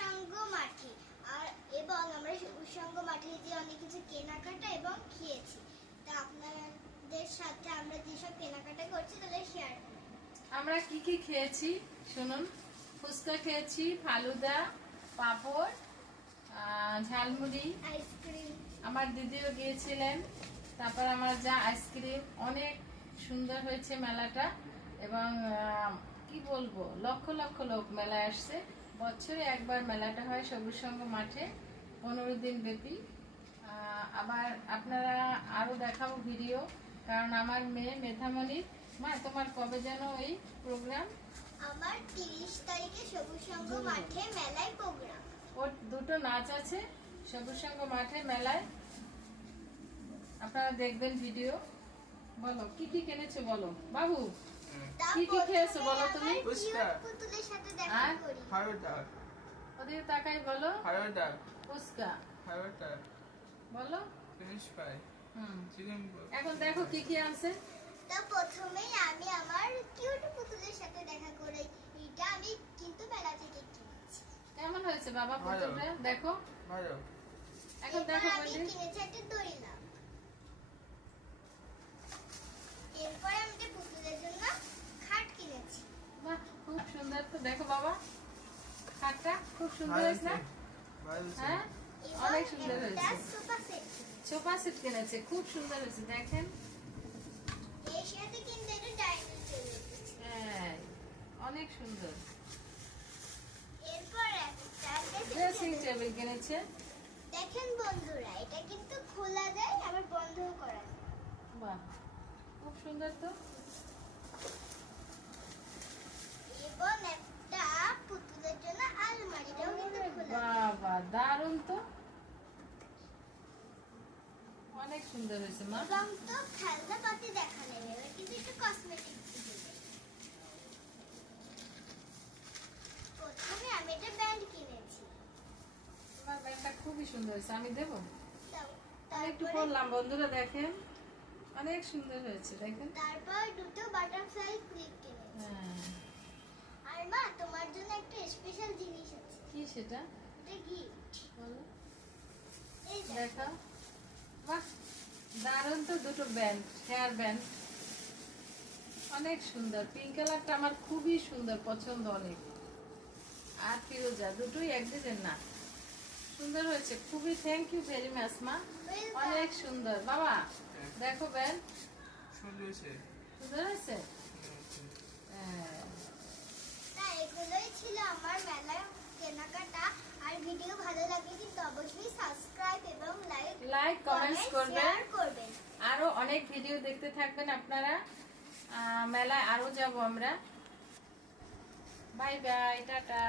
সঙ্গ মাঠে আর এবং আমরা সবুজ সঙ্গ মাঠে যে অনেক কিছু কেনাকাটা এবং খেয়েছি। তা আপনাদের সাথে আমরা যেসব কেনাকাটা করছি তাহলে শেয়ার করব। আমরা কি কি খেয়েছি শুনুন। ফুচকা খেয়েছি, ফালুদা, পাঁপড়, ঝালমুড়ি, আইসক্রিম। আমার দিদিও গিয়েছিলেন। তারপর আমার যা আইসক্রিম, অনেক সুন্দর হয়েছে মেলাটা। এবং কি বলবো, লক্ষ লক্ষ লোক মেলায় আসছে। বছরে একবার মেলাটা হয় সবুজ সঙ্গ মাঠে, 15 দিন ব্যাপী। আবার আপনারা আরো দেখাবো ভিডিও, কারণ আমার মেয়ে মেধামণি, মা তোমার কবে যেন এই প্রোগ্রাম? আমার 30 তারিখে সবুজ সঙ্গ মাঠে মেলায় প্রোগ্রাম। ওর দুটো নাচ আছে সবুজ সঙ্গ মাঠে মেলায়, আপনারা দেখবেন ভিডিও। বলো কি কি কিনেছো বলো বাবু, কি কি খেয়েছো বলো তুমি? পুতুলের সাথে দেখা করি। ওদের তাকাই বলো। ফুচকা বলো। এখন দেখো কি কি আনছে। তা প্রথমেই আমি আমার কিউট পুতুলের সাথে দেখা করি। এটা আমি কিন্তু মেলা থেকে কিনেছি। কেমন হয়েছে বাবা পুতুলটা? দেখো ভালো। এখন দেখো আমি কিনেছি একটা দড়িলাম। এরপর আমি একটা পুতুলের জন্য খাট কিনেছি। বাহ, খুব সুন্দর তো। দেখো বাবা, খাটটা খুব সুন্দর হয়েছে না? হ্যাঁ, অনেক সুন্দর হয়েছে। সোফা সেট কিনেছে, খুব সুন্দর হয়েছে। দেখেন, এর সাথে কিন্তু একটা ডাইনিং টেবিল। হ্যাঁ, অনেক সুন্দর। এরপর একটা ড্রেসিং টেবিল কিনেছে। দেখেন বন্ধুরা, এটা কিন্তু খোলা যায় আবার বন্ধও করা যায়। বাহ, খুব সুন্দর তো। এবং একটা পুতুলের জন্য আলমারিটাও কিন্তু খোলা। বাবা, দারুণ তো, অনেক সুন্দর হয়েছে মা। এবং তো খেলনাপাতি দেখানো যাবে, কিন্তু একটু কসমেটিক। প্রথমে আমি একটা ব্যান্ড কিনেছি। তোমার ব্যাগটা খুবই সুন্দর হয়েছে, আমি দেবো। আমি একটু তারপরে পরলাম, বন্ধুরা দেখেন, অনেক সুন্দর হয়েছে। দেখেন, তারপর দুটো বাটারফ্লাই ক্লিপ কিনেছি। হ্যাঁ। আর মা, তোমার জন্য একটা স্পেশাল জিনিস আছে। কি সেটা এটা গিফট। বলো, এই দেখা। বাহ, দারুণ তো। দুটো ব্যান্ড, হেয়ার ব্যান্ড, অনেক সুন্দর। পিঙ্ক কালারটা আমার খুবই সুন্দর, পছন্দ অনেক। আর ফিরোজা, দুটোই এক ডিজাইন না, সুন্দর হয়েছে খুবই। থ্যাংক ইউ ভেরি মাচ মা, অনেক সুন্দর। বাবা দেখো ব্যান্ড, সুন্দর হয়েছে। হ্যাঁ, এগুলোই ছিল আমার মেলার কেনাকাটা। আর ভিডিও ভালো লাগলে কিন্তু অবশ্যই সাবস্ক্রাইব এবং লাইক কমেন্টস করবেন। করবেন। আরো অনেক ভিডিও দেখতে থাকবেন আপনারা। মেলায় আরো যাব আমরা। Bye bye, tata.